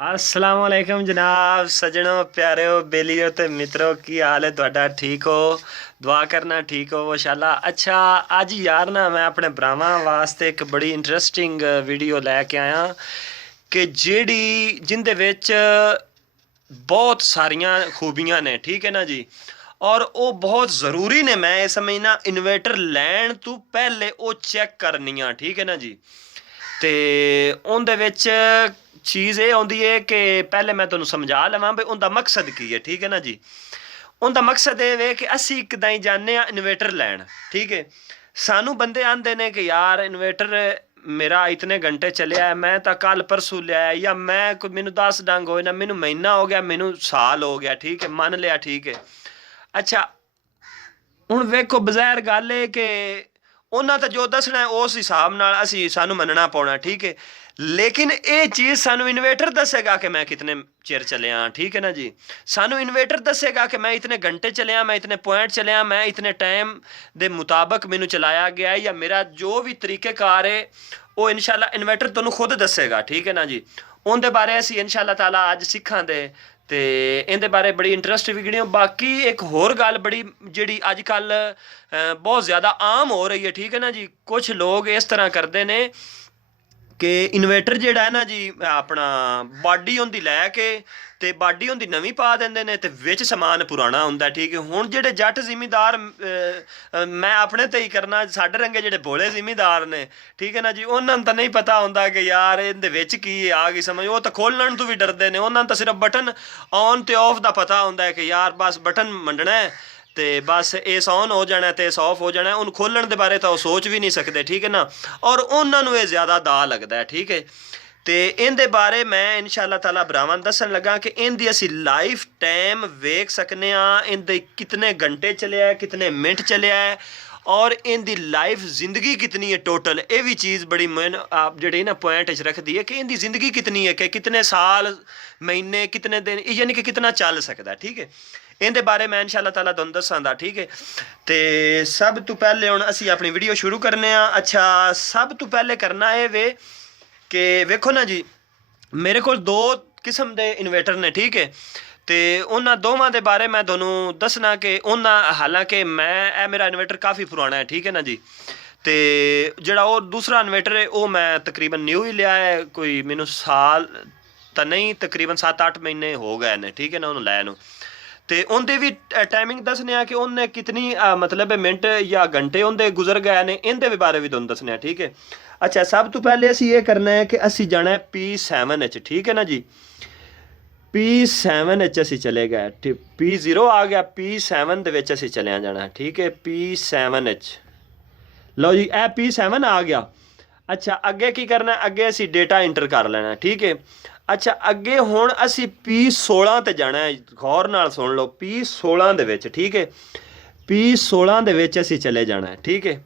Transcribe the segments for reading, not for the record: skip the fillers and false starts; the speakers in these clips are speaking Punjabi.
अस्सलाम वालेकुम जनाब सजनों प्यारेओ बेलियो ते मित्रों की हाल है ਤੁਹਾਡਾ ठीक हो दुआ करना ठीक हो इंशाल्लाह। अच्छा ਅੱਜ यार ना मैं अपने भरावां वास्ते एक बड़ी इंटरेस्टिंग वीडियो लेके आया कि ਜਿਹੜੀ जिंदे ਵਿੱਚ बहुत सारियां खूबियां ने ठीक है ना जी। और ਉਹ ਬਹੁਤ ਜ਼ਰੂਰੀ ਨੇ ਮੈਂ ਇਹ ਸਮਝਣਾ ਇਨਵੇਟਰ ਲੈਣ ਤੋਂ ਪਹਿਲੇ ਉਹ ਚੈੱਕ ਕਰਨੀਆਂ ਠੀਕ ਹੈ ਨਾ ਜੀ। ਤੇ ਉਹਦੇ ਵਿੱਚ ਚੀਜ਼ ਇਹ ਆਉਂਦੀ ਹੈ ਕਿ ਪਹਿਲੇ ਮੈਂ ਤੁਹਾਨੂੰ ਸਮਝਾ ਲਵਾਂ ਵੀ ਉਹਦਾ ਮਕਸਦ ਕੀ ਹੈ ਠੀਕ ਹੈ ਨਾ ਜੀ। ਉਹਦਾ ਮਕਸਦ ਇਹ ਵੇ ਕਿ ਅਸੀਂ ਇੱਕਦਾਂ ਹੀ ਜਾਂਦੇ ਆ ਇਨਵੇਟਰ ਲੈਣ ਠੀਕ ਹੈ। ਸਾਨੂੰ ਬੰਦੇ ਆਂਦੇ ਨੇ ਕਿ ਯਾਰ ਇਨਵੇਟਰ ਮੇਰਾ ਇਤਨੇ ਘੰਟੇ ਚੱਲਿਆ ਮੈਂ ਤਾਂ ਕੱਲ ਪਰਸੋਂ ਲਿਆ ਜਾਂ ਮੈਂ ਕੋਈ ਮੈਨੂੰ 10 ਡੰਗ ਹੋਏ ਨਾ ਮੈਨੂੰ ਮਹੀਨਾ ਹੋ ਗਿਆ ਮੈਨੂੰ ਸਾਲ ਹੋ ਗਿਆ ਠੀਕ ਹੈ ਮੰਨ ਲਿਆ ਠੀਕ ਹੈ। ਅੱਛਾ ਹੁਣ ਵੇਖੋ ਬਜ਼ਾਹਿਰ ਗੱਲ ਹੈ ਕਿ ਉਹਨਾਂ ਤਾਂ ਜੋ ਦੱਸਣਾ ਉਸ ਹਿਸਾਬ ਨਾਲ ਅਸੀਂ ਸਾਨੂੰ ਮੰਨਣਾ ਪਾਉਣਾ ਠੀਕ ਹੈ। ਲੇਕਿਨ ਇਹ ਚੀਜ਼ ਸਾਨੂੰ ਇਨਵੇਟਰ ਦੱਸੇਗਾ ਕਿ ਮੈਂ ਕਿਤਨੇ ਚਿਰ ਚੱਲਿਆ ਠੀਕ ਹੈ ਨਾ ਜੀ। ਸਾਨੂੰ ਇਨਵੇਟਰ ਦੱਸੇਗਾ ਕਿ ਮੈਂ ਇਤਨੇ ਘੰਟੇ ਚੱਲਿਆ ਮੈਂ ਇਤਨੇ ਪੁਆਇੰਟ ਚੱਲਿਆ ਮੈਂ ਇਤਨੇ ਟਾਈਮ ਦੇ ਮੁਤਾਬਕ ਮੈਨੂੰ ਚਲਾਇਆ ਗਿਆ ਜਾਂ ਮੇਰਾ ਜੋ ਵੀ ਤਰੀਕੇਕਾਰ ਹੈ ਉਹ ਇਨਸ਼ਾਅੱਲਾ ਇਨਵੇਟਰ ਤੁਹਾਨੂੰ ਖੁਦ ਦੱਸੇਗਾ ਠੀਕ ਹੈ ਨਾ ਜੀ। ਉਹਦੇ ਬਾਰੇ ਅਸੀਂ ਇਨਸ਼ਾਅੱਲਾ ਤਾਲਾ ਅੱਜ ਸਿੱਖਾਂਗੇ ਤੇ ਇਹਦੇ ਬਾਰੇ ਬੜੀ ਇੰਟਰਸਟ ਵੀਡੀਓ। ਬਾਕੀ ਇੱਕ ਹੋਰ ਗੱਲ ਬੜੀ ਜਿਹੜੀ ਅੱਜ ਕੱਲ ਬਹੁਤ ਜ਼ਿਆਦਾ ਆਮ ਹੋ ਰਹੀ ਹੈ ਠੀਕ ਹੈ ਨਾ ਜੀ। ਕੁਝ ਲੋਕ ਇਸ ਤਰ੍ਹਾਂ ਕਰਦੇ ਨੇ ਕਿ ਇਨਵੇਟਰ ਜਿਹੜਾ ਹੈ ਨਾ ਜੀ ਆਪਣਾ ਬਾਡੀ ਉਹਦੀ ਲੈ ਕੇ ਤੇ ਬਾਡੀ ਉਹਦੀ ਨਵੀਂ ਪਾ ਦਿੰਦੇ ਨੇ ਤੇ ਵਿੱਚ ਸਮਾਨ ਪੁਰਾਣਾ ਹੁੰਦਾ ਠੀਕ ਹੈ। ਹੁਣ ਜਿਹੜੇ ਜੱਟ ਜ਼ਿਮੀਂਦਾਰ ਮੈਂ ਆਪਣੇ ਤੇ ਹੀ ਕਰਨਾ ਸਾਡੇ ਰੰਗੇ ਜਿਹੜੇ ਭੋਲੇ ਜ਼ਿਮੀਂਦਾਰ ਨੇ ਠੀਕ ਹੈ ਨਾ ਜੀ ਉਹਨਾਂ ਨੂੰ ਤਾਂ ਨਹੀਂ ਪਤਾ ਹੁੰਦਾ ਕਿ ਯਾਰ ਇਹਦੇ ਵਿੱਚ ਕੀ ਆ ਗਈ ਸਮਝ। ਉਹ ਤਾਂ ਖੋਲਣ ਤੋਂ ਵੀ ਡਰਦੇ ਨੇ ਉਹਨਾਂ ਨੂੰ ਤਾਂ ਸਿਰਫ ਬਟਨ ਔਨ ਤੇ ਆਫ ਦਾ ਪਤਾ ਹੁੰਦਾ ਹੈ ਕਿ ਯਾਰ ਬਸ ਬਟਨ ਮੰਡਣਾ ਹੈ ਤੇ ਬਸ ਇਸ ਔਨ ਹੋ ਜਾਣਾ ਤੇ ਇਸ ਆਫ ਹੋ ਜਾਣਾ। ਉਹਨੂੰ ਖੋਲਣ ਦੇ ਬਾਰੇ ਤਾਂ ਉਹ ਸੋਚ ਵੀ ਨਹੀਂ ਸਕਦੇ ਠੀਕ ਹੈ ਨਾ। ਔਰ ਉਹਨਾਂ ਨੂੰ ਇਹ ਜ਼ਿਆਦਾ ਦਾ ਲੱਗਦਾ ਠੀਕ ਹੈ। ਤੇ ਇਹਦੇ ਬਾਰੇ ਮੈਂ ਇਨਸ਼ਾਅੱਲਾ ਤਾਲਾ ਭਰਾਵਾਂ ਦੱਸਣ ਲੱਗਾ ਕਿ ਇਹਦੀ ਅਸੀਂ ਲਾਈਫ ਟਾਈਮ ਵੇਖ ਸਕਨੇ ਆ ਇਹਦੇ ਕਿਤਨੇ ਘੰਟੇ ਚੱਲਿਆ ਕਿਤਨੇ ਮਿੰਟ ਚੱਲਿਆ ਔਰ ਇਹਦੀ ਲਾਈਫ ਜ਼ਿੰਦਗੀ ਕਿਤਨੀ ਹੈ ਟੋਟਲ। ਇਹ ਵੀ ਚੀਜ਼ ਬੜੀ ਮੈਨ ਆਪ ਜਿਹੜੇ ਨਾ ਪੁਆਇੰਟ 'ਚ ਰੱਖਦੀ ਹੈ ਕਿ ਇਹਦੀ ਜ਼ਿੰਦਗੀ ਕਿਤਨੀ ਹੈ ਕਿ ਕਿਤਨੇ ਸਾਲ ਮਹੀਨੇ ਕਿਤਨੇ ਦਿਨ ਯਾਨੀ ਕਿ ਕਿਤਨਾ ਚੱਲ ਸਕਦਾ ਠੀਕ ਹੈ। ਇਹਦੇ ਬਾਰੇ ਮੈਂ ਇਨਸ਼ਾਅੱਲਾ ਤਾਲਾ ਤੁਹਾਨੂੰ ਦੱਸਾਂਗਾ ਠੀਕ ਹੈ। ਤੇ ਸਭ ਤੋਂ ਪਹਿਲੇ ਹੁਣ ਅਸੀਂ ਆਪਣੀ ਵੀਡੀਓ ਸ਼ੁਰੂ ਕਰਨੇ ਆ। ਅੱਛਾ ਸਭ ਤੋਂ ਪਹਿਲੇ ਕਰਨਾ ਇਹ ਵੇ ਕਿ ਵੇਖੋ ਨਾ ਜੀ ਮੇਰੇ ਕੋਲ ਦੋ ਕਿਸਮ ਦੇ ਇਨਵੇਟਰ ਨੇ ਠੀਕ ਹੈ। ਤੇ ਉਹਨਾਂ ਦੋਵਾਂ ਦੇ ਬਾਰੇ ਮੈਂ ਤੁਹਾਨੂੰ ਦੱਸਣਾ ਕਿ ਉਹਨਾਂ ਹਾਲਾਂਕਿ ਮੈਂ ਇਹ ਮੇਰਾ ਇਨਵੇਟਰ ਕਾਫੀ ਪੁਰਾਣਾ ਹੈ ਠੀਕ ਹੈ ਨਾ ਜੀ। ਤੇ ਜਿਹੜਾ ਉਹ ਦੂਸਰਾ ਇਨਵੇਟਰ ਹੈ ਉਹ ਮੈਂ ਤਕਰੀਬਨ ਨਿਊ ਹੀ ਲਿਆ ਹੈ ਕੋਈ ਮੈਨੂੰ ਸਾਲ ਤਾਂ ਨਹੀਂ ਤਕਰੀਬਨ 7-8 ਮਹੀਨੇ ਹੋ ਗਏ ਨੇ ਠੀਕ ਹੈ ਨਾ ਉਹਨੂੰ ਲੈ ਨੂੰ। ਤੇ ਉਹਦੇ ਵੀ ਟਾਈਮਿੰਗ ਦੱਸਣੇ ਆ ਕਿ ਉਹਨੇ ਕਿਤਨੀ ਮਤਲਬ ਮਿੰਟ ਜਾਂ ਘੰਟੇ ਉਹਦੇ ਗੁਜ਼ਰ ਗਏ ਨੇ ਇਹਦੇ ਵੀ ਬਾਰੇ ਵੀ ਤੁਹਾਨੂੰ ਦੱਸਣੇ ਆ ਠੀਕ ਹੈ। ਅੱਛਾ ਸਭ ਤੋਂ ਪਹਿਲੇ ਅਸੀਂ ਇਹ ਕਰਨਾ ਹੈ ਕਿ ਅਸੀਂ ਜਾਣਾ ਹੈ P7 ਠੀਕ ਹੈ ਨਾ ਜੀ। P7 ਅਸੀਂ ਚਲੇ ਗਏ P0 ਆ ਗਿਆ P7 ਦੇ ਵਿੱਚ ਅਸੀਂ ਚਲਿਆ ਜਾਣਾ ਠੀਕ ਹੈ। P7 ਲਓ ਜੀ ਇਹ P7 ਆ ਗਿਆ। ਅੱਛਾ ਅੱਗੇ ਕੀ ਕਰਨਾ ਅੱਗੇ ਅਸੀਂ ਡੇਟਾ ਇੰਟਰ ਕਰ ਲੈਣਾ ਠੀਕ ਹੈ। ਅੱਛਾ ਅੱਗੇ ਹੁਣ ਅਸੀਂ P16 ਤੇ ਜਾਣਾ ਹੈ ਗੌਰ ਨਾਲ ਸੁਣ ਲਓ P16 ਦੇ ਵਿੱਚ ਠੀਕ ਹੈ। P16 ਦੇ ਵਿੱਚ ਅਸੀਂ ਚਲੇ ਜਾਣਾ ਠੀਕ ਹੈ।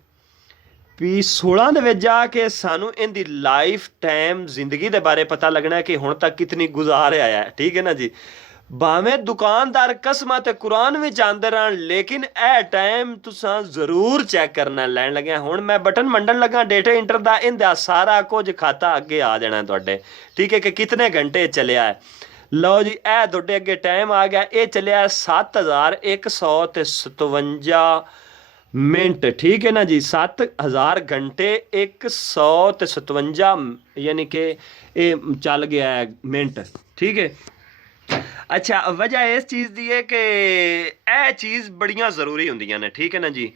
P16 ਦੇ ਵਿੱਚ ਜਾ ਕੇ ਸਾਨੂੰ ਇਹਦੀ ਲਾਈਫ ਟਾਈਮ ਜ਼ਿੰਦਗੀ ਦੇ ਬਾਰੇ ਪਤਾ ਲੱਗਣਾ ਕਿ ਹੁਣ ਤੱਕ ਕਿਤਨੀ ਗੁਜ਼ਾਰਿਆ ਹੈ ਠੀਕ ਹੈ ਨਾ ਜੀ। ਭਾਵੇਂ ਦੁਕਾਨਦਾਰ ਕਸਮਾਂ ਤੇ ਕੁਰਾਨ ਵਿੱਚ ਆਂਦੇ ਰਹਿਣ ਲੇਕਿਨ ਇਹ ਟਾਈਮ ਤੁਸੀਂ ਜ਼ਰੂਰ ਚੈੱਕ ਕਰਨਾ ਲੈਣ ਲੱਗਿਆ। ਹੁਣ ਮੈਂ ਬਟਨ ਮੰਡਣ ਲੱਗਾ ਡੇਟਾ ਇੰਟਰ ਦਾ ਇਹਦਾ ਸਾਰਾ ਕੁਝ ਖਾਤਾ ਅੱਗੇ ਆ ਜਾਣਾ ਤੁਹਾਡੇ ਠੀਕ ਹੈ ਕਿ ਕਿਤਨੇ ਘੰਟੇ ਚੱਲਿਆ ਹੈ। ਲਓ ਜੀ ਇਹ ਤੁਹਾਡੇ ਅੱਗੇ ਟਾਈਮ ਆ ਗਿਆ ਇਹ ਚੱਲਿਆ 7157 ਮਿੰਟ ਠੀਕ ਹੈ ਨਾ ਜੀ। 7000 ਘੰਟੇ 157 ਯਾਨੀ ਕਿ ਇਹ ਚੱਲ ਗਿਆ ਹੈ ਮਿੰਟ ਠੀਕ ਹੈ। ਅੱਛਾ ਵਜ੍ਹਾ ਇਸ ਚੀਜ਼ ਦੀ ਹੈ ਕਿ ਇਹ ਚੀਜ਼ ਬੜੀਆਂ ਜ਼ਰੂਰੀ ਹੁੰਦੀਆਂ ਨੇ ਠੀਕ ਹੈ ਨਾ ਜੀ।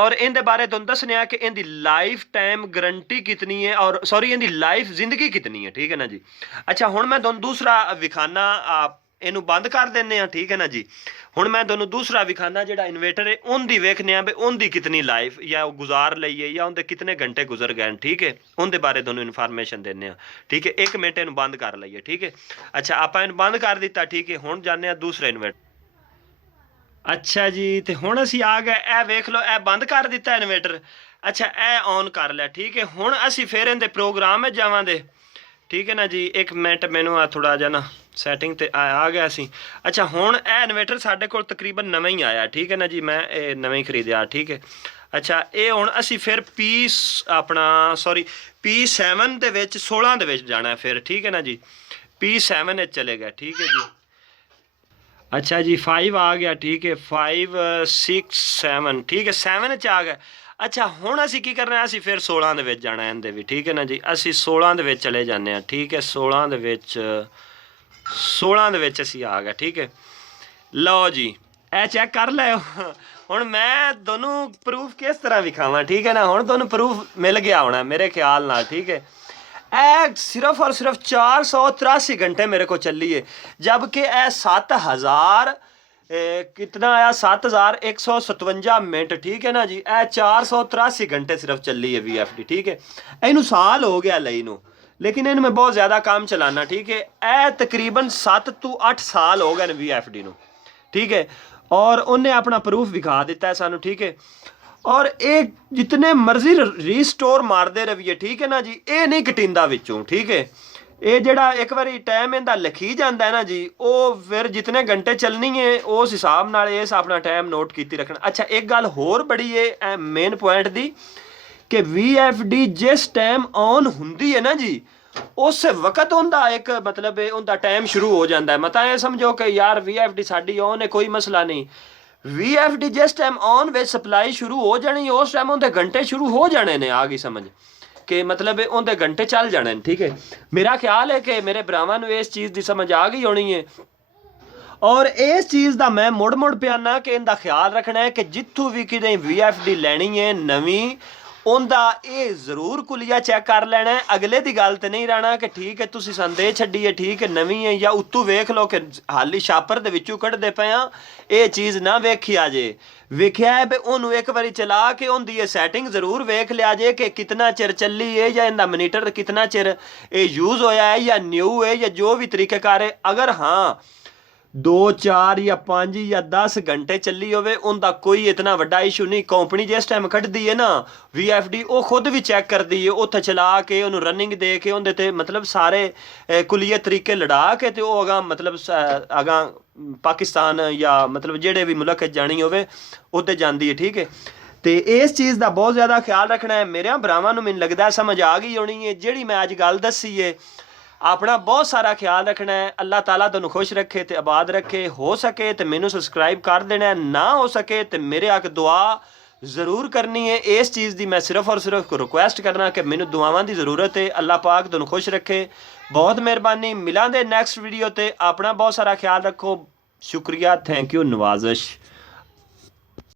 ਔਰ ਇਹਦੇ ਬਾਰੇ ਤੁਹਾਨੂੰ ਦੱਸਣੇ ਆ ਕਿ ਇਹਦੀ ਲਾਈਫ ਟਾਈਮ ਗਰੰਟੀ ਕਿਤਨੀ ਹੈ ਔਰ ਸੌਰੀ ਇਹਦੀ ਲਾਈਫ ਜ਼ਿੰਦਗੀ ਕਿਤਨੀ ਹੈ ਠੀਕ ਹੈ ਨਾ ਜੀ। ਅੱਛਾ ਹੁਣ ਮੈਂ ਤੁਹਾਨੂੰ ਦੂਸਰਾ ਵਿਖਾਨਾ ਇਹਨੂੰ ਬੰਦ ਕਰ ਦਿੰਦੇ ਆ ਠੀਕ ਹੈ ਨਾ ਜੀ। ਹੁਣ ਮੈਂ ਤੁਹਾਨੂੰ ਦੂਸਰਾ ਵਿਖਾਨਾ ਜਿਹੜਾ ਇਨਵੇਟਰ ਹੈ ਉਹਦੀ ਵੇਖਨੇ ਆ ਵੀ ਉਹਦੀ ਕਿਤਨੀ ਲਾਈਫ ਜਾਂ ਉਹ ਗੁਜ਼ਾਰ ਲਈਏ ਜਾਂ ਉਹਦੇ ਕਿਤਨੇ ਘੰਟੇ ਗੁਜ਼ਰ ਗਏ ਠੀਕ ਹੈ। ਉਹਦੇ ਬਾਰੇ ਤੁਹਾਨੂੰ ਇਨਫੋਰਮੇਸ਼ਨ ਦਿੰਦੇ ਆ ਠੀਕ ਹੈ। 1 ਮਿੰਟ ਇਹਨੂੰ ਬੰਦ ਕਰ ਲਈਏ ਠੀਕ ਹੈ। ਅੱਛਾ ਆਪਾਂ ਇਹਨੂੰ ਬੰਦ ਕਰ ਦਿੱਤਾ ਠੀਕ ਹੈ। ਹੁਣ ਜਾਂਦੇ ਆ ਦੂਸਰਾ ਇਨਵੇਟਰ। ਅੱਛਾ ਜੀ ਤੇ ਹੁਣ ਅਸੀਂ ਆ ਗਏ ਇਹ ਵੇਖ ਲਓ ਇਹ ਬੰਦ ਕਰ ਦਿੱਤਾ ਇਨਵੇਟਰ। ਅੱਛਾ ਇਹ ਔਨ ਕਰ ਲਿਆ ਠੀਕ ਹੈ। ਹੁਣ ਅਸੀਂ ਫਿਰ ਇਹਦੇ ਪ੍ਰੋਗਰਾਮ ਵਿੱਚ ਜਾਵਾਂਗੇ ਠੀਕ ਹੈ ਨਾ ਜੀ। 1 ਮਿੰਟ ਮੈਨੂੰ ਆ ਥੋੜਾ ਜਿਹਾ ਨਾ ਸੈਟਿੰਗ ਤੇ ਆ ਗਿਆ ਸੀ। ਅੱਛਾ ਹੁਣ ਇਹ ਇਨਵੇਟਰ ਸਾਡੇ ਕੋਲ ਤਕਰੀਬਨ ਨਵਾਂ ਹੀ ਆਇਆ ਠੀਕ ਹੈ ਨਾ ਜੀ। ਮੈਂ ਇਹ ਨਵਾਂ ਹੀ ਖਰੀਦਿਆ ਠੀਕ ਹੈ। ਅੱਛਾ ਇਹ ਹੁਣ ਅਸੀਂ ਫਿਰ P7 ਦੇ ਵਿੱਚ 16 ਦੇ ਵਿੱਚ ਜਾਣਾ ਫਿਰ ਠੀਕ ਹੈ ਨਾ ਜੀ। P7 चले गया, ठीक है जी। अच्छा जी 5 आ गया, ठीक है 5 6 7, ठीक है 7 च आ गया। अच्छा ਹੁਣ ਅਸੀਂ ਕੀ ਕਰਨਾ ਹੈ, ਅਸੀਂ ਫਿਰ 16 ਦੇ ਵਿੱਚ ਜਾਣਾ ਇਹਦੇ ਵੀ, ਠੀਕ ਹੈ ਨਾ ਜੀ। ਅਸੀਂ 16 ਦੇ ਵਿੱਚ ਚਲੇ ਜਾਂਦੇ ਹਾਂ, ਠੀਕ ਹੈ 16 ਦੇ ਵਿੱਚ 16 ਦੇ ਵਿੱਚ ਅਸੀਂ ਆ ਗਏ, ਠੀਕ ਹੈ। ਲਓ ਜੀ ਇਹ ਚੈੱਕ ਕਰ ਲਿਓ। ਹੁਣ ਮੈਂ ਤੁਹਾਨੂੰ ਪ੍ਰੂਫ ਕਿਸ ਤਰ੍ਹਾਂ ਵਿਖਾਵਾਂ, ਠੀਕ ਹੈ ਨਾ। ਹੁਣ ਤੁਹਾਨੂੰ ਪ੍ਰੂਫ ਮਿਲ ਗਿਆ ਹੋਣਾ ਮੇਰੇ ਖਿਆਲ ਨਾਲ, ਠੀਕ है। सिर्फ और सिर्फ 483 घंटे मेरे को चली है, जबकि 7000 कितना आया 7157 मिनट, ठीक है ना जी। 483 घंटे सिर्फ चली है VFD, ठीक है। इनू साल हो गया लई नू, लेकिन इन मैं बहुत ज़्यादा काम चलाना, ठीक है। तकरीबन 7 to 8 साल हो गए VFD नू, ठीक है। और उन्हें अपना प्रूफ विखा दिता है सानू, ठीक है। और एक जितने मर्जी रीस्टोर मारते रहिए, ठीक है ना जी, ये नहीं घटिंदा विचों, ठीक है। ये जड़ा एक बारी टाइम इनका लिखी जाता है ना जी, वो फिर जितने घंटे चलनी है उस हिसाब नाल इस अपना टाइम नोट कीती रखना। अच्छा एक गल होर बड़ी है मेन पॉइंट दी कि VFD जिस टाइम ऑन हुंदी है ना जी, उस वक्त उनका एक मतलब उनका टाइम शुरू हो जाता है। मतलब ये समझो कि यार VFD साडी ऑन है, कोई मसला नहीं। VFD जिस टाइम ऑन वे सप्लाई शुरू हो जानी, उस टाइम उनके घंटे शुरू हो जाने ने। आ गई समझ कि मतलब उनके घंटे चल जाने, ठीक है। मेरा ख्याल है कि मेरे भरावां नूं इस चीज़ की समझ आ गई होनी है। और इस चीज़ का मैं मुड़ मुड़ पियाना कि इनका ख्याल रखना है कि जिथों भी कि VFD लैनी है नवीं, उनका ये जरूर कुलिया चैक कर लेना है। अगले की गल तो नहीं रहना कि ठीक है तुसी संदेह छड्डी है, ठीक है नवीं है, या उत्तों वेख लो कि हाली छापर दे विचों कढ़दे पे हाँ, ये चीज़ ना वेखी आ जे। वेख्या है भी उन्होंने एक बारी चला के उनकी ये सैटिंग जरूर वेख लिया जे कि कितना चिर चली है, या इनका मनीटर कितना चिर ये यूज़ होया है, या न्यू है, या जो भी तरीक़ेकार है। अगर हाँ 2 4 या 5 या 10 घंटे चली होवे, उनका कोई इतना वड्डा इशू नहीं। कंपनी जिस टाइम कढ़दी है ना VFD, वो खुद भी चैक करती है, उत्थे चला के उन्होंने रनिंग दे के उनदे ते मतलब सारे कुलीए तरीके लड़ा के ते वो अगां मतलब अगां पाकिस्तान या मतलब जेड़े भी मुल्क जानी होवे उत्ते जांदी है, ठीक है। तो इस चीज़ का बहुत ज़्यादा ख्याल रखना है। मेरे भरावां नूं मैनूं लगदा समझ आ गई होनी है जिहड़ी मैं अज गल दसी है। अपना बहुत सारा ख्याल रखना है। अल्लाह ताला तुहानूं खुश रखे ते आबाद रखे। हो सके तो मैनू सबसक्राइब कर देना है, ना हो सके तो मेरे आके दुआ ज़रूर करनी है। इस चीज़ की मैं सिर्फ और सिर्फ रिक्वेस्ट करना कि मैनू दुआवां की ज़रूरत है। अल्लाह पाक तुहानूं खुश रखे। बहुत मेहरबानी। मिलांगे नैक्सट वीडियो ते। अपना बहुत सारा ख्याल रखो। शुक्रिया, थैंक यू, नवाजिश।